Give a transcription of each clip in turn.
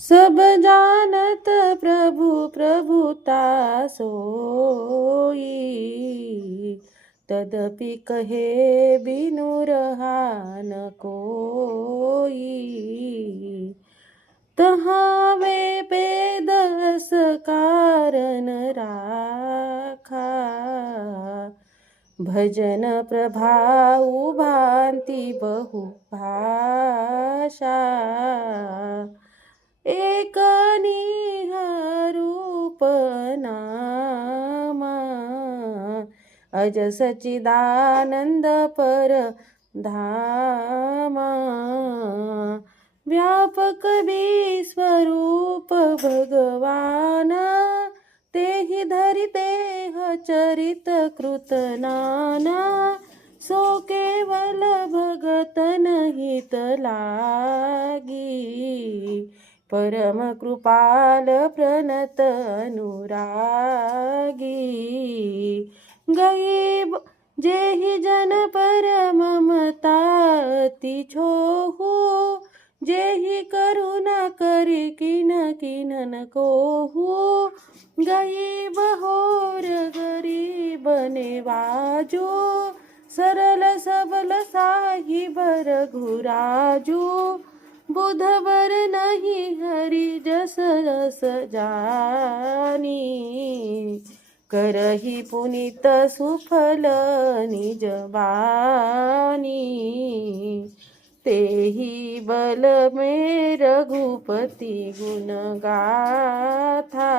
सब जानत प्रभु प्रभुता सोई, तदपि कहे बिनु रहा न कोई। तहाँ वे बेदस कारण राखा, भजन प्रभाऊ भांति बहु भाषा। एक निह रूप नामा, अज सच्चिदानंद पर धामा। व्यापक विश्वरूप भगवाना, तेहि धरि देह चरित कृत नाना। सो केवल भगतन हित लागी, परम कृपाल प्रणत अनुरागी। गई जेहि जन पर ममता अति छोहु, जेहि करुणा करि किन किनन कोहु। गई बहोर गरीब नेवाजो, सरल सबल साहि बर घुराजो। बुध बर नहीं हरि जस रस जानी, करहि पुनीत सुफल निज बानी। तेहि बल में रघुपति गुण गाथा,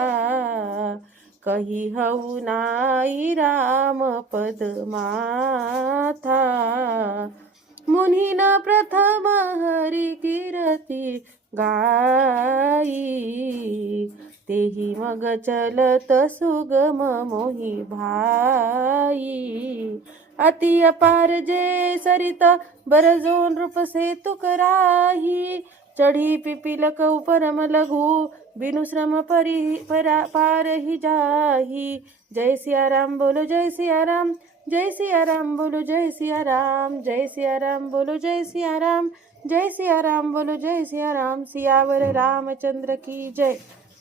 कही हऊ नाई राम पद माथा। मुनि न प्रथम हरि कीरति गाई, तेहि मग चलत सुगम मोहि भाई। अति अपार जे सरित बरजो नृप सेतु कराही, चढ़ी पिपीलक उपरम लघु बिनु श्रम पार ही जाही। जय सिया राम बोलो जय सिया राम, जय सिया राम बोलो जय सिया राम, जय सिया राम बोलो जय सिया राम, जय सिया राम बोलो जय सिया राम। सियावर रामचंद्र की जय,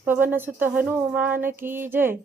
पवन सुत हनुमान की जय।